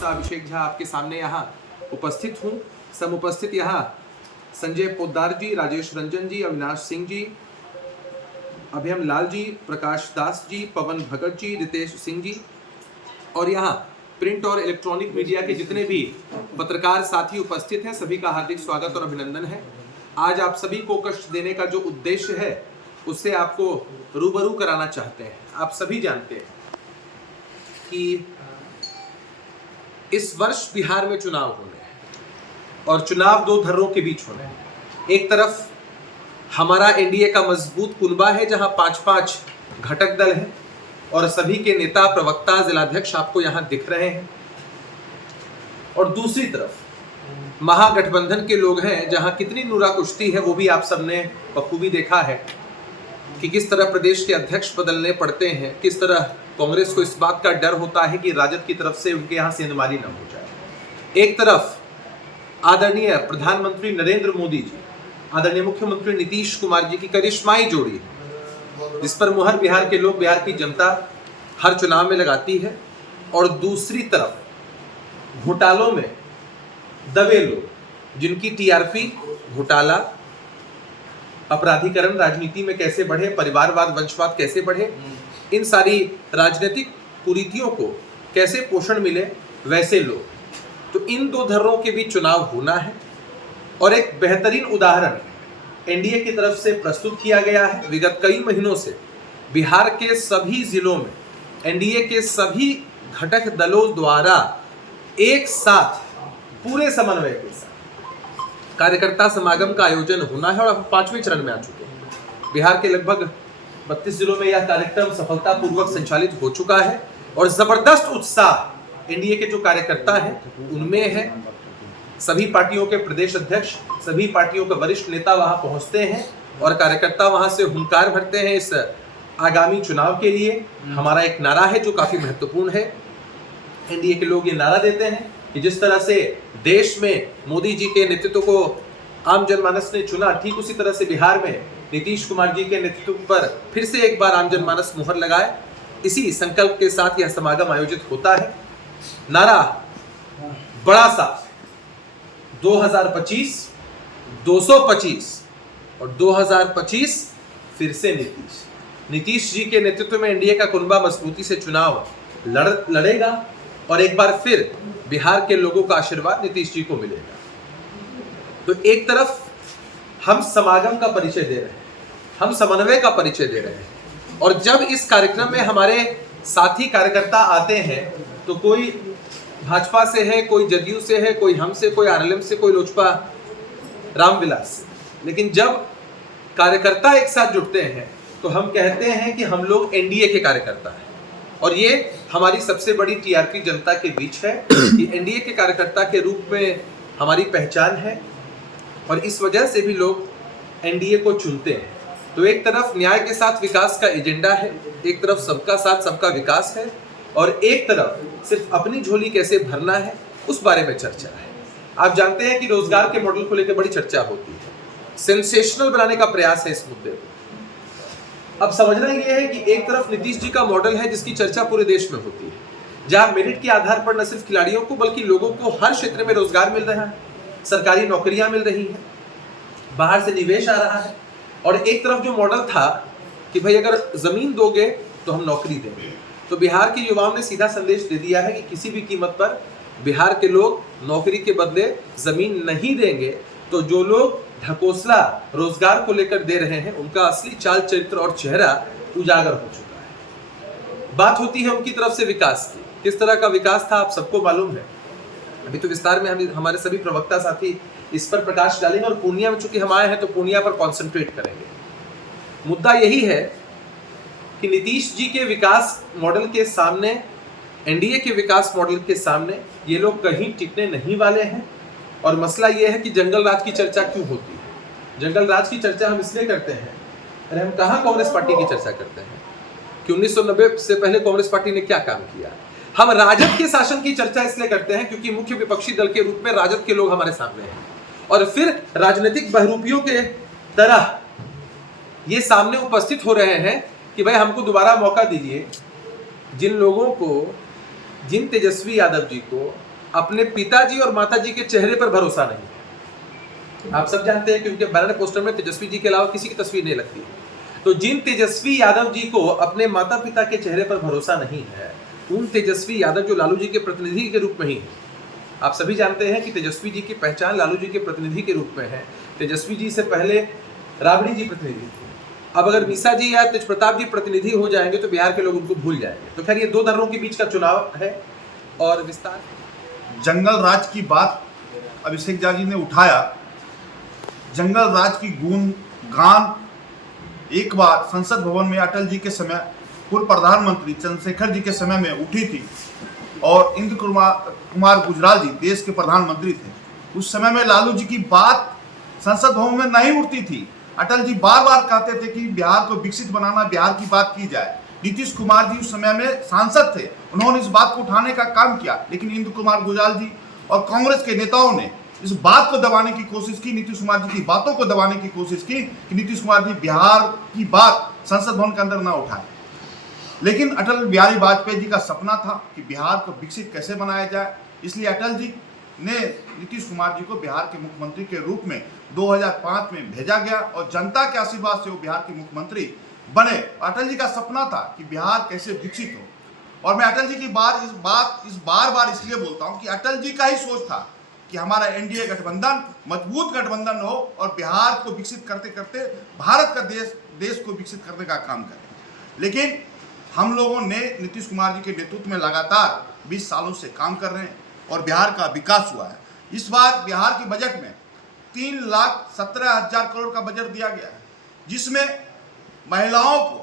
प्रवक्ता अभिषेक झा आपके सामने यहाँ उपस्थित हूँ। समुपस्थित यहाँ संजय पोद्दार जी, राजेश रंजन जी, अविनाश सिंह जी, अभयम लाल जी, प्रकाश दास जी, पवन भगत जी, रितेश सिंह जी और यहाँ प्रिंट और इलेक्ट्रॉनिक मीडिया के जितने भी पत्रकार साथी उपस्थित हैं, सभी का हार्दिक स्वागत और अभिनंदन है। आज आप सभी को कष्ट देने का जो उद्देश्य है उससे आपको रूबरू कराना चाहते हैं। आप सभी जानते हैं कि इस वर्ष बिहार में चुनाव होने हैं और चुनाव दो धर्रों के बीच होने हैं। एक तरफ हमारा एनडीए का मजबूत कुनबा है जहां 5-5 घटक दल हैं और सभी के नेता, प्रवक्ता, जिलाध्यक्ष आपको यहां दिख रहे हैं, और दूसरी तरफ महागठबंधन के लोग हैं जहां कितनी नुरा कुश्ती है वो भी आप सबने बखूबी देखा है कि किस तरह प्रदेश के अध्यक्ष बदलने पड़ते हैं, किस तरह कांग्रेस को इस बात का डर होता है कि राजद की तरफ से उनके यहाँ सेंधमारी न हो जाए। एक तरफ आदरणीय प्रधानमंत्री नरेंद्र मोदी जी, आदरणीय मुख्यमंत्री नीतीश कुमार जी की करिश्माई जोड़ी है जिस पर मुहर बिहार के लोग, बिहार की जनता हर चुनाव में लगाती है, और दूसरी तरफ घोटालों में दबे लोग जिनकी टीआरपी, घोटाला, अपराधीकरण राजनीति में कैसे बढ़े, परिवारवाद, वंशवाद कैसे बढ़े, इन सारी राजनीतिक कुरीतियों को कैसे पोषण मिले, वैसे लोग। तो इन दो धर्रों के बीच चुनाव होना है और एक बेहतरीन उदाहरण एनडीए की तरफ से प्रस्तुत किया गया है। विगत कई महीनों से बिहार के सभी जिलों में एनडीए के सभी घटक दलों द्वारा एक साथ पूरे समन्वय के साथ कार्यकर्ता समागम का आयोजन होना है और अब 5वें चरण में आ चुके हैं। बिहार के लगभग 32 जिलों में यह कार्यक्रम सफलतापूर्वक संचालित हो चुका है और जबरदस्त उत्साह एनडीए के जो कार्यकर्ता हैं उनमें है। सभी पार्टियों के प्रदेश अध्यक्ष, सभी पार्टियों के वरिष्ठ नेता वहां पहुंचते हैं और कार्यकर्ता वहां से हुंकार भरते हैं इस आगामी चुनाव के लिए। हमारा एक नारा है जो काफी महत्वपूर्ण है। एनडीए के लोग ये नारा देते हैं कि जिस तरह से देश में मोदी जी के नेतृत्व को आम जनमानस ने चुना, ठीक उसी तरह से बिहार में नीतीश कुमार जी के नेतृत्व पर फिर से एक बार आम जनमानस मुहर लगाए। इसी संकल्प के साथ यह समागम आयोजित होता है। नारा बड़ा सा 2025, 225 और 2025 फिर से नीतीश जी के नेतृत्व में एनडीए का कुनबा मजबूती से चुनाव लड़ेगा और एक बार फिर बिहार के लोगों का आशीर्वाद नीतीश जी को मिलेगा। तो एक तरफ हम समागम का परिचय दे रहे हैं, हम समन्वय का परिचय दे रहे हैं, और जब इस कार्यक्रम में हमारे साथी कार्यकर्ता आते हैं तो कोई भाजपा से है, कोई जदयू से है, कोई हमसे, कोई आरएलएम से, कोई लोजपा रामविलास से, लेकिन जब कार्यकर्ता एक साथ जुटते हैं तो हम कहते हैं कि हम लोग एनडीए के कार्यकर्ता हैं। और ये हमारी सबसे बड़ी टीआरपी जनता के बीच है कि एनडीए के कार्यकर्ता के रूप में हमारी पहचान है और इस वजह से भी लोग एनडीए को चुनते हैं। तो एक तरफ न्याय के साथ विकास का एजेंडा है, एक तरफ सबका साथ सबका विकास है, और एक तरफ सिर्फ अपनी झोली कैसे भरना है उस बारे में चर्चा है। आप जानते हैं कि रोजगार के मॉडल को लेकर बड़ी चर्चा होती है, सेंसेशनल बनाने का प्रयास है इस मुद्दे को। अब समझना यह है कि एक तरफ नीतीश जी का मॉडल है जिसकी चर्चा पूरे देश में होती है, जहां मेरिट के आधार पर न सिर्फ खिलाड़ियों को बल्कि लोगों को हर क्षेत्र में रोजगार मिल रहा है, सरकारी नौकरियां मिल रही हैं, बाहर से निवेश आ रहा है। और एक तरफ जो मॉडल था कि भाई अगर जमीन दोगे तो हम नौकरी देंगे, तो बिहार के युवाओं ने सीधा संदेश दे दिया है कि किसी भी कीमत पर बिहार के लोग नौकरी के बदले जमीन नहीं देंगे। तो जो लोग ढकोसला रोजगार को लेकर दे रहे हैं उनका असली चाल चरित्र और चेहरा उजागर हो चुका है। बात होती है उनकी तरफ से विकास की। किस तरह का विकास था आप सबको मालूम है। अभी तो विस्तार में हम हमारे सभी प्रवक्ता साथी इस पर प्रकाश डालेंगे, और पूर्णिया में चूंकि हम आए हैं तो पूर्णिया पर कॉन्सेंट्रेट करेंगे। मुद्दा यही है कि नीतीश जी के विकास मॉडल के सामने, एनडीए के विकास मॉडल के सामने ये लोग कहीं टिकने नहीं वाले हैं। और मसला ये है कि जंगल राज की चर्चा क्यों होती है। जंगल राज की चर्चा हम इसलिए करते हैं, अरे हम कहाँ कांग्रेस पार्टी की चर्चा करते हैं कि 1990 से पहले कांग्रेस पार्टी ने क्या काम किया। हम राजद के शासन की चर्चा इसलिए करते हैं क्योंकि मुख्य विपक्षी दल के रूप में राजद के लोग हमारे सामने हैं, और फिर राजनीतिक बहरूपियों के तरह ये सामने उपस्थित हो रहे हैं कि भाई हमको दोबारा मौका दीजिए। जिन लोगों को, जिन तेजस्वी यादव जी को अपने पिताजी और माताजी के चेहरे पर भरोसा नहीं। आप सब जानते हैं कि उनके बैनर पोस्टर में तेजस्वी जी के अलावा किसी की तस्वीर नहीं लगती। तो जिन तेजस्वी यादव जी को अपने माता पिता के चेहरे पर भरोसा नहीं है, उन तेजस्वी यादव जो लालू जी के प्रतिनिधि के रूप में ही, आप सभी जानते हैं कि तेजस्वी जी की पहचान लालू जी के प्रतिनिधि के रूप में है। तेजस्वी जी से पहले राबड़ी जी प्रतिनिधि थे। अब अगर मीसा जी या तेज प्रताप जी प्रतिनिधि हो जाएंगे तो बिहार के लोग उनको भूल जाएंगे। तो खैर ये दो दलों के बीच का चुनाव है और विस्तार। जंगल राज की बात अभिषेक जी ने उठाया। जंगल राज की गुणगान एक बार संसद भवन में अटल जी के समय पूर्व प्रधानमंत्री चंद्रशेखर जी के समय में उठी थी और इंद्र कुमार गुजराल जी देश के प्रधानमंत्री थे। उस समय में लालू जी की बात संसद भवन में नहीं उठती थी। अटल जी बार बार कहते थे कि बिहार को विकसित बनाना, बिहार की बात की जाए। नीतीश कुमार जी उस समय में सांसद थे, उन्होंने इस बात को उठाने का काम किया, लेकिन इंद्र कुमार गुजराल जी और कांग्रेस के नेताओं ने इस बात को दबाने की कोशिश की, नीतीश कुमार जी की बातों को दबाने की कोशिश की कि नीतीश कुमार जी बिहार की बात संसद भवन के अंदर ना उठाए। लेकिन अटल बिहारी वाजपेयी जी का सपना था कि बिहार को विकसित कैसे बनाया जाए, इसलिए अटल जी ने नीतीश कुमार जी को बिहार के मुख्यमंत्री के रूप में 2005 में भेजा गया और जनता के आशीर्वाद से वो बिहार के मुख्यमंत्री बने। अटल जी का सपना था कि बिहार कैसे विकसित हो। और मैं अटल जी की बार इसलिए बोलता हूं कि अटल जी का ही सोच था कि हमारा एनडीए गठबंधन मजबूत गठबंधन हो और बिहार को विकसित करते करते भारत का देश को विकसित करने का काम करें। लेकिन हम लोगों ने नीतीश कुमार जी के नेतृत्व में लगातार 20 सालों से काम कर रहे हैं और बिहार का विकास हुआ है। इस बार बिहार के बजट में 3,17,000 करोड़ का बजट दिया गया है, जिसमें महिलाओं को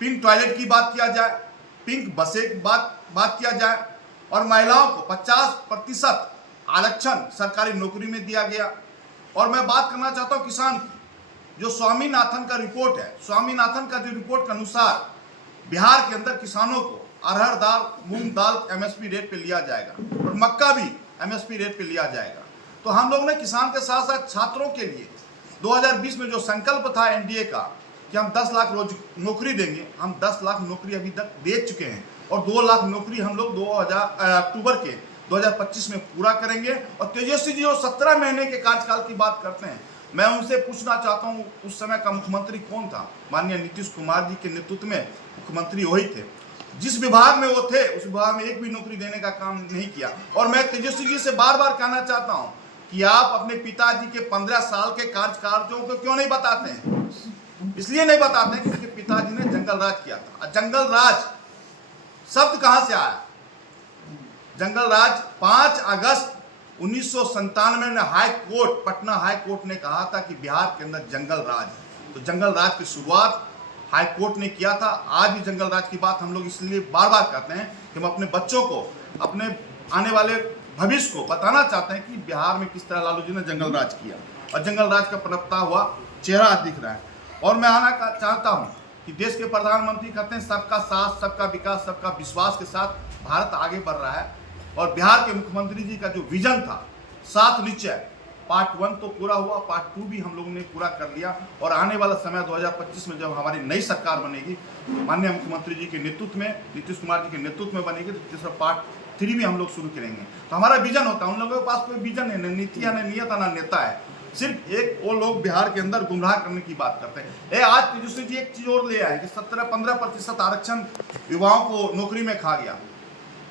पिंक टॉयलेट की बात किया जाए, पिंक बसें की बात किया जाए और महिलाओं को 50% आरक्षण सरकारी नौकरी में दिया गया। और मैं बात करना चाहता हूं किसान की। जो स्वामीनाथन का रिपोर्ट है, स्वामीनाथन का जो रिपोर्ट के अनुसार बिहार के अंदर किसानों को अरहर दाल, मूंग दाल एमएसपी रेट पे लिया जाएगा और मक्का भी एमएसपी रेट पे लिया जाएगा। तो हम लोग ने किसान के साथ साथ छात्रों के लिए 2020 में जो संकल्प था एनडीए का कि हम 10 लाख रोज नौकरी देंगे, हम 10 लाख नौकरी अभी तक दे चुके हैं और 2 लाख नौकरी हम लोग अक्टूबर के 2025 में पूरा करेंगे। और तेजस्वी जी जो 17 महीने के कार्यकाल की बात करते हैं, मैं उनसे पूछना चाहता हूं उस समय का मुख्यमंत्री कौन था? माननीय नीतीश कुमार जी के नेतृत्व में मुख्यमंत्री वही थे। जिस विभाग में वो थे उस विभाग में एक भी नौकरी देने का काम नहीं किया। और मैं तेजस्वी जी से बार बार कहना चाहता हूं कि आप अपने पिताजी के 15 साल के कार्यकाल को क्यों नहीं बताते हैं? इसलिए नहीं बताते हैं कि उनके पिताजी ने जंगल राज किया था। जंगल राज शब्द कहां से आया? जंगल राज 5 अगस्त 1997 में पटना हाई कोर्ट ने कहा था कि बिहार के अंदर जंगल राज है। तो जंगल राज की शुरुआत हाई कोर्ट ने किया था। आज भी जंगल राज की बात हम लोग इसलिए बार बार कहते हैं कि हम अपने बच्चों को, अपने आने वाले भविष्य को बताना चाहते हैं कि बिहार में किस तरह लालू जी ने जंगल राज किया और जंगल राज का पनपता हुआ चेहरा दिख रहा है। और मैं आना चाहता हूँ कि देश के प्रधानमंत्री कहते हैं सबका साथ, सबका विकास, सबका विश्वास के साथ भारत आगे बढ़ रहा है। और बिहार के मुख्यमंत्री जी का जो विजन था 7 निश्चय, पार्ट 1 तो पूरा हुआ, पार्ट 2 भी हम लोगों ने पूरा कर लिया। और आने वाला समय 2025 में जब हमारी नई सरकार बनेगी, माननीय मुख्यमंत्री जी के नेतृत्व में, नीतीश कुमार जी के नेतृत्व में बनेगी, तो तीसरा पार्ट 3 भी हम लोग शुरू करेंगे। तो हमारा विजन होता है, उन लोगों के पास कोई विजन है, न नीति है, न नियत है, न नेता है। सिर्फ एक वो लोग बिहार के अंदर गुमराह करने की बात करते हैं। आज तेजस्वी जी एक चीज और ले आए कि 15% आरक्षण युवाओं को नौकरी में खा गया।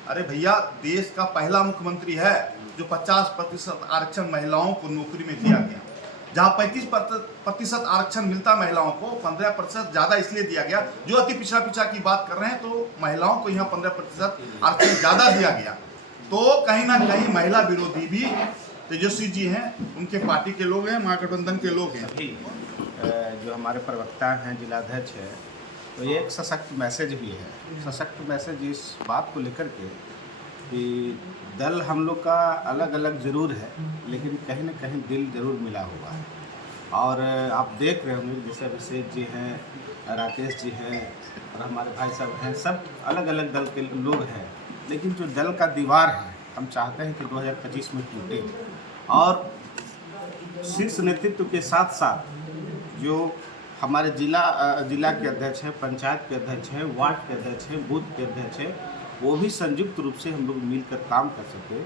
अरे भैया, देश का पहला मुख्यमंत्री है जो 50% आरक्षण महिलाओं को नौकरी में दिया गया। जहां 35% आरक्षण मिलता महिलाओं को, 15% ज्यादा इसलिए दिया गया, जो अति पिछड़ा की बात कर रहे हैं, तो महिलाओं को यहाँ 15% आरक्षण ज्यादा दिया गया। तो कहीं ना कहीं महिला विरोधी भी तेजस्वी जी हैं, उनके पार्टी के लोग हैं, महागठबंधन के लोग हैं। जो हमारे प्रवक्ता हैं, जिलाध्यक्ष है, तो ये एक सशक्त मैसेज भी है। सशक्त मैसेज इस बात को लेकर के कि दल हम लोग का अलग अलग ज़रूर है, लेकिन कहीं ना कहीं दिल ज़रूर मिला हुआ है। और आप देख रहे होंगे जैसे अभिषेक जी हैं, राकेश जी हैं और हमारे भाई साहब हैं, सब अलग अलग दल के लोग हैं, लेकिन जो दल का दीवार है हम चाहते हैं कि 2025 में टूटे। और शीर्ष नेतृत्व के साथ साथ जो हमारे जिला के अध्यक्ष हैं, पंचायत के अध्यक्ष हैं, वार्ड के अध्यक्ष हैं, बूथ के अध्यक्ष हैं, वो भी संयुक्त रूप से हम लोग मिलकर काम कर सके,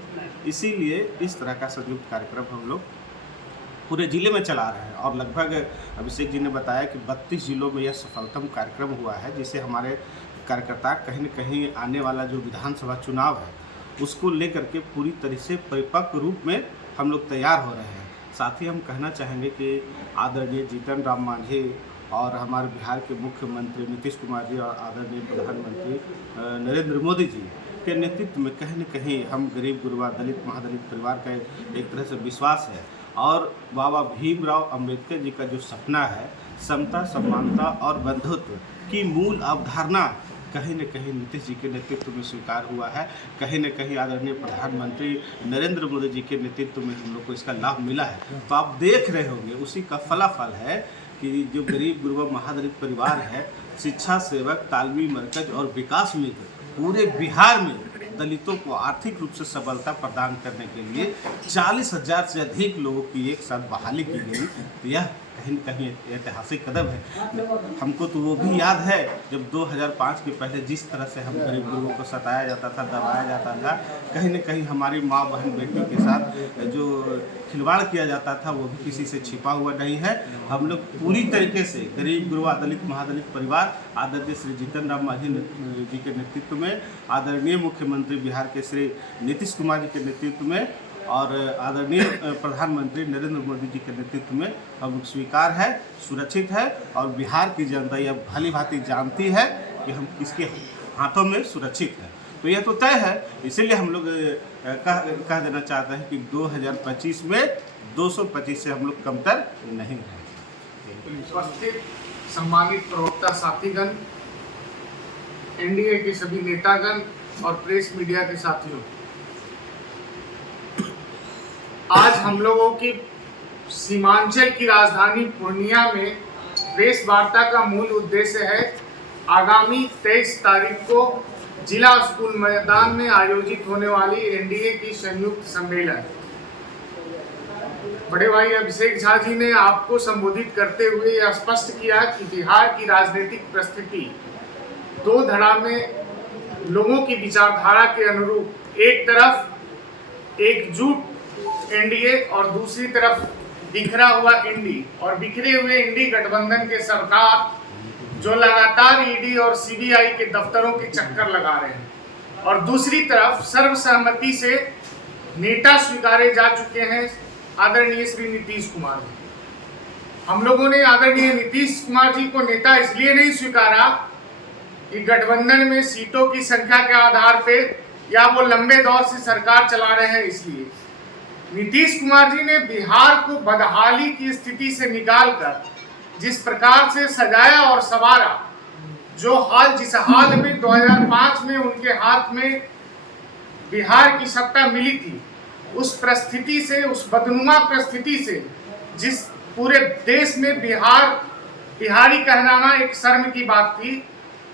इसीलिए इस तरह का संयुक्त कार्यक्रम हम लोग पूरे ज़िले में चला रहे हैं। और लगभग अभिषेक जी ने बताया कि 32 जिलों में यह सफलतम कार्यक्रम हुआ है, जिसे हमारे कार्यकर्ता कहीं न कहीं आने वाला जो विधानसभा चुनाव है उसको लेकर के पूरी तरह से परिपक्व रूप में हम लोग तैयार हो रहे हैं। साथ ही हम कहना चाहेंगे कि आदरणीय जीतन राम मांझी और हमारे बिहार के मुख्यमंत्री नीतीश कुमार जी और आदरणीय प्रधानमंत्री नरेंद्र मोदी जी के नेतृत्व में कहीं न कहीं हम गरीब गुरबा दलित महादलित परिवार का एक तरह से विश्वास है। और बाबा भीमराव अंबेडकर जी का जो सपना है, समता समानता और बंधुत्व की मूल अवधारणा कहीं न कहीं नीतीश जी के नेतृत्व में स्वीकार हुआ है। कहीं न कहीं आदरणीय प्रधानमंत्री नरेंद्र मोदी जी के नेतृत्व में हम लोग को इसका लाभ मिला है। तो आप देख रहे होंगे उसी का फलाफल है कि जो गरीब गुरबा महादलित परिवार है, शिक्षा सेवक तालमी मरकज और विकास मित्र पूरे बिहार में दलितों को आर्थिक रूप से सबलता प्रदान करने के लिए 40,000 से अधिक लोगों की एक साथ बहाली की गई। तो यह कहीं न कहीं ऐतिहासिक कदम है। हमको तो वो भी याद है जब 2005 के पहले जिस तरह से हम गरीब लोगों को सताया जाता था, दबाया जाता था, कहीं न कहीं हमारी माँ बहन बेटियों के साथ जो खिलवाड़ किया जाता था वो भी किसी से छिपा हुआ नहीं है। हम लोग पूरी तरीके से गरीब गुरबा दलित महादलित परिवार आदरणीय श्री जीतन राम मांझी जी के नेतृत्व में, आदरणीय मुख्यमंत्री बिहार के श्री नीतीश कुमार जी के नेतृत्व में और आदरणीय प्रधानमंत्री नरेंद्र मोदी जी के नेतृत्व में हम स्वीकार है, सुरक्षित है। और बिहार की जनता यह भली भांति जानती है कि हम किसके हाथों में सुरक्षित हैं। तो यह तो तय है, इसीलिए हम लोग कह देना चाहते हैं कि 2025 में 225 से हम लोग कमतर नहीं हैं। उपस्थित सम्मानित प्रवक्ता साथीगण, एनडीए के सभी नेतागण और प्रेस मीडिया के साथियों, आज हम लोगों की सीमांचल की राजधानी पूर्णिया में प्रेस वार्ता का मूल उद्देश्य है आगामी 23 तारीख को जिला स्कूल मैदान में आयोजित होने वाली एनडीए की संयुक्त सम्मेलन। बड़े भाई अभिषेक झा जी ने आपको संबोधित करते हुए यह स्पष्ट किया कि बिहार की राजनीतिक परिस्थिति दो धड़ा में लोगों की विचारधारा के अनुरूप एक तरफ एकजुट एनडीए और दूसरी तरफ बिखरा हुआ इंडी और बिखरे हुए इंडी गठबंधन के सरकार जो लगातार ईडी और सीबीआई के दफ्तरों के चक्कर लगा रहे हैं, और दूसरी तरफ सर्वसहमति से नेता स्वीकारे जा चुके हैं आदरणीय श्री नीतीश कुमार जी। हम लोगों ने आदरणीय नीतीश कुमार जी को नेता इसलिए नहीं स्वीकारा कि गठबंधन में सीटों की संख्या के आधार पे या वो लंबे दौर से सरकार चला रहे हैं, इसलिए नीतीश कुमार जी ने बिहार को बदहाली की स्थिति से निकालकर जिस प्रकार से सजाया और संवारा, जिस हाल में 2005 में उनके हाथ में बिहार की सत्ता मिली थी, उस परिस्थिति से, उस बदनुमा परिस्थिति से, जिस पूरे देश में बिहारी कहलाना एक शर्म की बात थी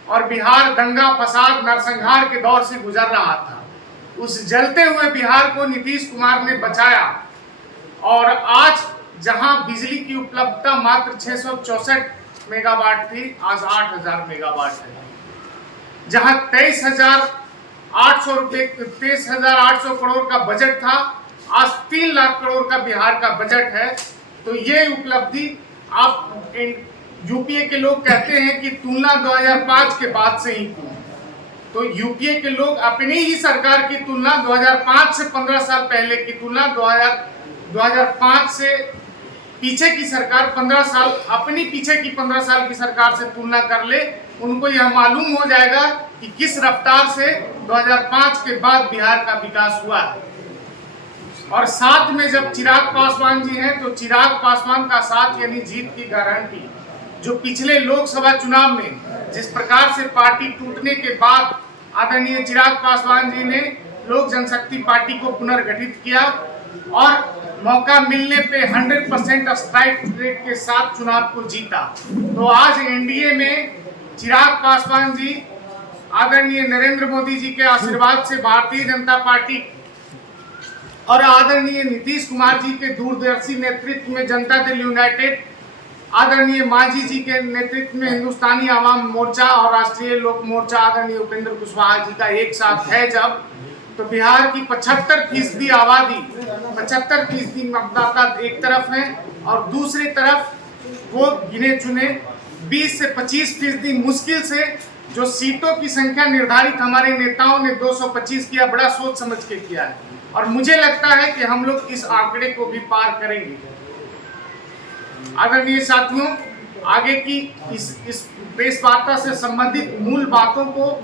और बिहार दंगा फसाद नरसंहार के दौर से गुजर रहा था, उस जलते हुए बिहार को नीतीश कुमार ने बचाया। और आज जहां बिजली की उपलब्धता मात्र 664 मेगावाट थी, आज 8000 मेगावाट है। जहां 23,800 करोड़ का बजट था, आज 3 लाख करोड़ का बिहार का बजट है। तो ये उपलब्धि आप यूपीए के लोग कहते हैं कि तुलना 2005 के बाद से ही की, तो यूपीए के लोग अपनी ही सरकार की तुलना 2005 से 15 साल पहले की तुलना 2005 से पीछे की सरकार 15 साल, अपनी पीछे की 15 साल की सरकार से तुलना कर ले, उनको यह मालूम हो जाएगा कि किस रफ्तार से 2005 के बाद बिहार का विकास हुआ है। और साथ में जब चिराग पासवान जी हैं, तो चिराग पासवान का साथ यानी जीत की गारंटी, जो पिछले लोकसभा चुनाव में जिस प्रकार से पार्टी टूटने के बाद आदरणीय चिराग पासवान जी ने लोक जनशक्ति पार्टी को पुनर्गठित किया और मौका मिलने पे 100% स्ट्राइक रेट के साथ चुनाव को जीता। तो आज एनडीए में चिराग पासवान जी, आदरणीय नरेंद्र मोदी जी के आशीर्वाद से भारतीय जनता पार्टी और आदरणीय नीतीश कुमार जी के दूरदर्शी नेतृत्व में जनता दल यूनाइटेड आदरणीय मांझी जी के नेतृत्व में हिंदुस्तानी आवाम मोर्चा और राष्ट्रीय लोक मोर्चा आदरणीय उपेंद्र कुशवाहा जी का एक साथ है जब, तो बिहार की 75% आबादी, 75% मतदाता एक तरफ है और दूसरी तरफ वो गिने चुने 20 से 25% मुश्किल से जो सीटों की संख्या निर्धारित हमारे नेताओं ने 225 किया, बड़ा सोच समझ के किया है और मुझे लगता है कि हम लोग इस आंकड़े को भी पार करेंगे। आदरणीय साथियों, आगे की इस प्रेस वार्ता से संबंधित मूल बातों को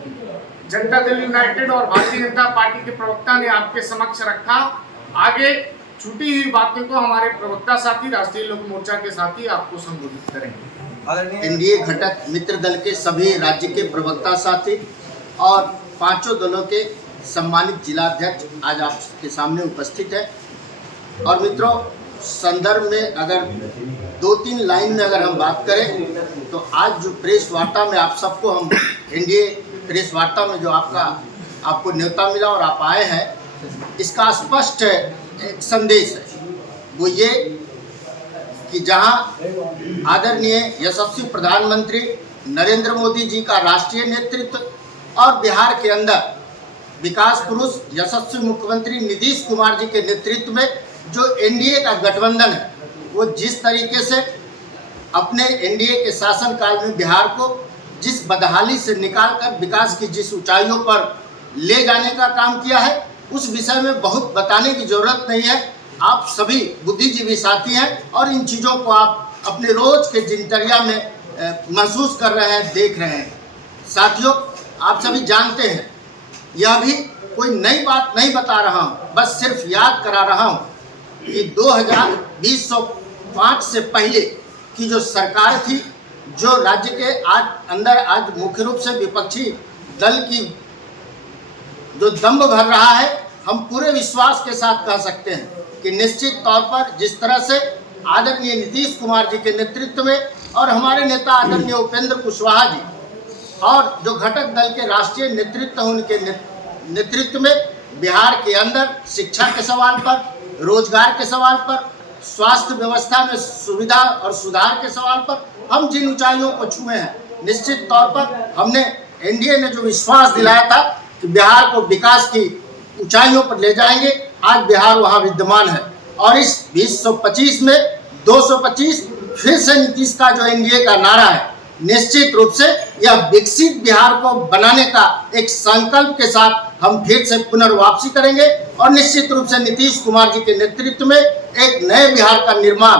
जनता दल यूनाइटेड और भारतीय जनता पार्टी के प्रवक्ता ने आपके समक्ष रखा। आगे छूटी हुई बातों को हमारे प्रवक्ता साथी राष्ट्रीय लोक मोर्चा के साथी आपको संबोधित करेंगे। एनडीए घटक मित्र दल के सभी राज्य के प्रवक्ता साथी और पांचों दलों के सम्मानित जिलाध्यक्ष आज आपके सामने उपस्थित है। और मित्रों, संदर्भ में अगर 2-3 लाइन में अगर हम बात करें तो आज जो प्रेस वार्ता में आप सबको हम एनडीए प्रेस वार्ता में जो आपको न्योता मिला और आप आए हैं, इसका स्पष्ट एक संदेश है। वो ये कि जहां आदरणीय यशस्वी प्रधानमंत्री नरेंद्र मोदी जी का राष्ट्रीय नेतृत्व और बिहार के अंदर विकास पुरुष यशस्वी मुख्यमंत्री नीतीश कुमार जी के नेतृत्व में जो एनडीए का गठबंधन है, वो जिस तरीके से अपने एनडीए के शासनकाल में बिहार को जिस बदहाली से निकालकर विकास की जिस ऊंचाइयों पर ले जाने का काम किया है, उस विषय में बहुत बताने की जरूरत नहीं है। आप सभी बुद्धिजीवी साथी हैं और इन चीज़ों को आप अपने रोज के दिनचर्या में महसूस कर रहे हैं, देख रहे हैं। साथियों, आप सभी जानते हैं, यह भी कोई नई बात नहीं बता रहा हूँ, बस सिर्फ याद करा रहा हूँ कि 2005 से पहले की जो सरकार थी, जो राज्य के आज मुख्य रूप से विपक्षी दल की जो दम्भ भर रहा है, हम पूरे विश्वास के साथ कह सकते हैं कि निश्चित तौर पर जिस तरह से आदरणीय नीतीश कुमार जी के नेतृत्व में और हमारे नेता आदरणीय उपेंद्र कुशवाहा जी और जो घटक दल के राष्ट्रीय नेतृत्व उनके नेतृत्व में बिहार के अंदर शिक्षा के सवाल पर, रोजगार के सवाल पर, स्वास्थ्य व्यवस्था में सुविधा और सुधार के सवाल पर हम जिन ऊंचाइयों को छुए हैं, निश्चित तौर पर हमने एनडीए ने जो विश्वास दिलाया था कि बिहार को विकास की ऊंचाइयों पर ले जाएंगे, आज बिहार वहां विद्यमान है। और इस 2025 में 225 फिर से नीतीश का जो एनडीए का नारा है, निश्चित रूप से यह विकसित बिहार को बनाने का एक संकल्प के साथ हम फिर से पुनर्वापसी करेंगे और निश्चित रूप से नीतीश कुमार जी के नेतृत्व में एक नए बिहार का निर्माण